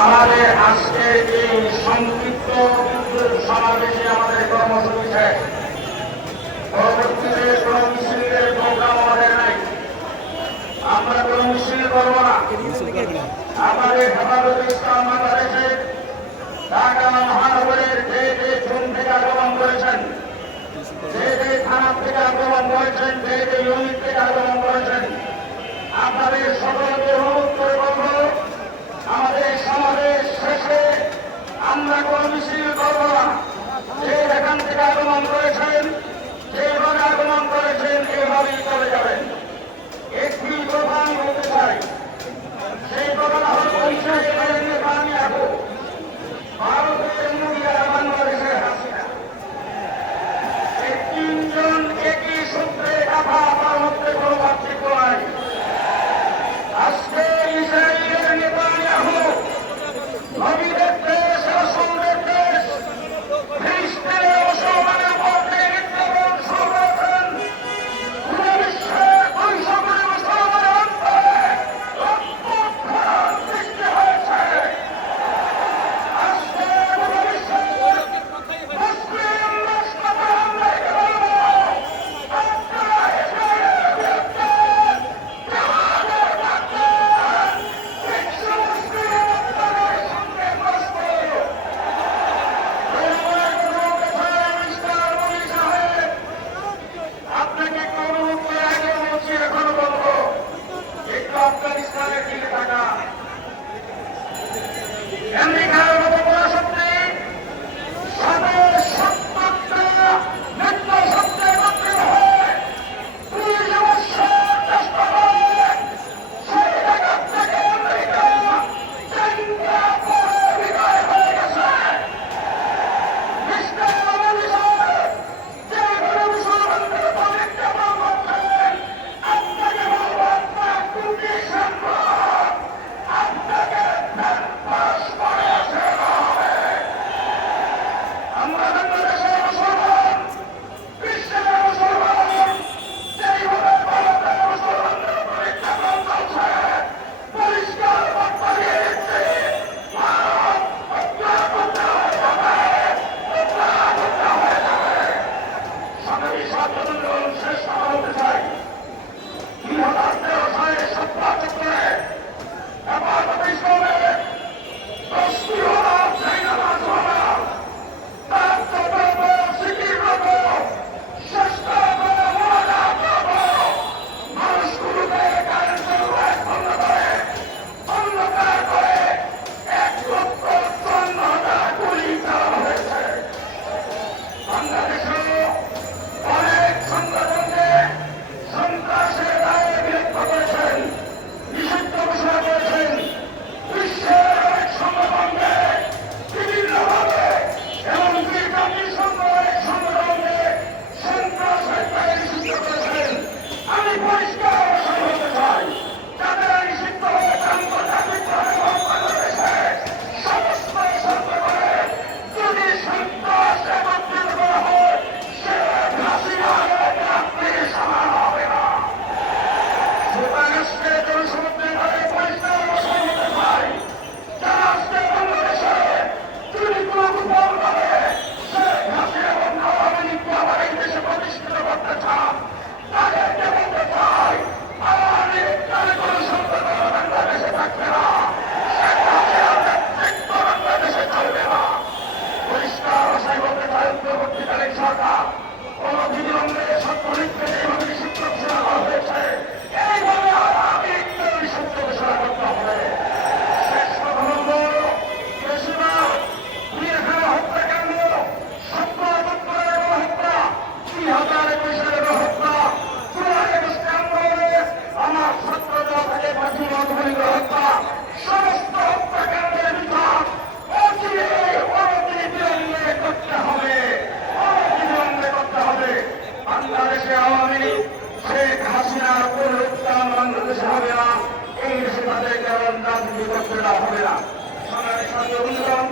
আমাদের আজকের এই সংক্ষিপ্ত সমাবেশে আমাদের কর্মসূচি শেষ। পরবর্তীতে কোন মিছিলের প্রোগ্রাম আমাদের নাই। আমরা কোন মিছিল করবো না। আমাদের হেফাজত ইসলাম বাংলাদেশের ঢাকা মহানগরের যে যে জোন থেকে আগমন করেছেন, যে যে থানা থেকে আগমন করেছেন, যে যে ইউনিট থেকে আগমন করেছেন, আপনাদের সকলকে অনুরোধ করে বলব, আমাদের সমাবেশ শেষে আমরা কোন মিছিল করব না। যে এখান থেকে আগমন করেছেন, যেভাবে আগমন করেছেন, এভাবেই চলে যাবেন। একটি প্রধান বলতে চাই, সেই প্রধান হল আমি আবু ভারতের মহিলা বাংলাদেশের হাসিনা। এই তিনজন একই সূত্রে গাথা, তার মধ্যে কোনো পার্থক্য নাই। আজকে ইসরায়েলের নেতানিয়াহু নবীদের দেশ, রাসূলের দেশ, খ্রিস্টের মুসলমানের উপর থেকে নির্যাতন শুরু করেছেন। পুরো বিশ্বের 200 কোটি মুসলমানের অন্তরে রক্তক্ষরণ সৃষ্টি হয়েছে। আজকে পুরো বিশ্বের মুসলিম রাষ্ট্রকে আমরা বলব, আপনারা ইসরায়েলের বিরুদ্ধে জেহাদের ডাকবেন। বিশ্ব মুসলিম আপনাদের সঙ্গে প্রস্তুত। আপনাকে একটু অনুরোধ করে আগে বলছি, এখনো বলবো, একটু আফগানিস্তানের দিকে থাকা আমেরিকার মতো পরাশক্তি সাথে 70টা মিত্র শক্তি একত্রিত হয়ে 20 বছর চেষ্টা করে সেই জায়গা থেকে আমেরিকা সিঙ্গাপুরে বিদায় হয়ে গেছে। মিস্টার মোদি সাহেব, যে কোনো মুসলমানদের উপর নির্যাতন করছেন, আপনাকে বলবো, আপনার টুপি সম্ভব, আপনাকে পাশ করে আসতে হবে। আমরা বাংলাদেশের মুসলমান, বিশ্বের মুসলমান, যেইভাবে ভারতের মুসলমানদের উপর নির্যাতন চলছে, পরিষ্কার বার্তা দিয়ে দিচ্ছি, ভারত উদ্ধার করতে হয়ে যাবে, উদ্ধার করতে হয়ে যাবে। সংগ্রামী ছাত্রবন্ধুগণ, শেষ কথা বলতে চাই, 2013 সালের 17 চক্রে হেফাজত ইসলামের তসবিহওয়ালা, জায়নামাজওয়ালা, তাজ্জুদরত, জিকিররত, শেষরত, মুনাজাতরত মানুষগুলোকে কারেন্টের লাইট বন্ধ করে, অন্ধকার করে 1,54,000 গুলি চালানো হয়েছে। বাংলাদেশেও অনেক সংগঠনকে সন্ত্রাসের দায়ে বিরক্ত করেছেন, নিষিদ্ধ ঘোষণা করেছেন। বিশ্বের অনেক সংগঠনকে বিভিন্নভাবে, এমনকি জাতিসংঘ অনেক সংগঠনকে সন্ত্রাসের দায়ে নিষিদ্ধ করেছেন। আমি পরিষ্কার ভাষায় বলতে চাই, যাদের নিষিদ্ধ হয়েছে আন্তর্জাতিকভাবে বাংলাদেশে সমস্ত সংগঠনে যদি সন্ত্রাস একত্রিত করা হয়, শেখ হাসিনার রাত্রি সমান হবে না। আজকে জনসমুদ্রের ধারে পরিষ্কার ভাষায় বলতে চাই, যারা আজকে বাংলাদেশে যদি কোনো গোপনভাবে শেখ হাসিনা এবং আওয়ামী আবার এই দেশে প্রতিষ্ঠিত করতে চান, তাদেরকে বলতে চাই, আওয়ামী লীগের কোনো সংগঠন বাংলাদেশে থাকবে না, শেখ হাসিনার নেতৃত্ব বাংলাদেশে চলবে না। পরিষ্কার ভাষায় বলতে চাই, অন্তর্বর্তীকালীন সরকার অনতিবিলম্বে ছাত্রলীগকে যেভাবে নিষিদ্ধ ঘোষণা করা হয়েছে, এইভাবে আওয়ামী লীগকে নিষিদ্ধ ঘোষণা করতে হবে। শেষ কথা বলবো, বেশিরভাগ চিড়িয়াখানা হত্যাকাণ্ড, 17 গণহত্যা, 2021 সালের গণহত্যা, 2021 আন্দোলনে আমার ছাত্রদল থেকে প্রাচীন মধুবনী গণহত্যা, সমস্ত হত্যাকাণ্ডের বিচার অনতিবিলম্বে করতে হবে, অনতিবিলম্বে করতে হবে। বাংলাদেশে আওয়ামী লীগ, শেখ হাসিনার পুনরুত্থান বাংলাদেশে হবে না। এই দেশে তাদের কারণ রাজনীতি করতে হবে না। সংগ্রামী ছাত্র বন্ধুগণ,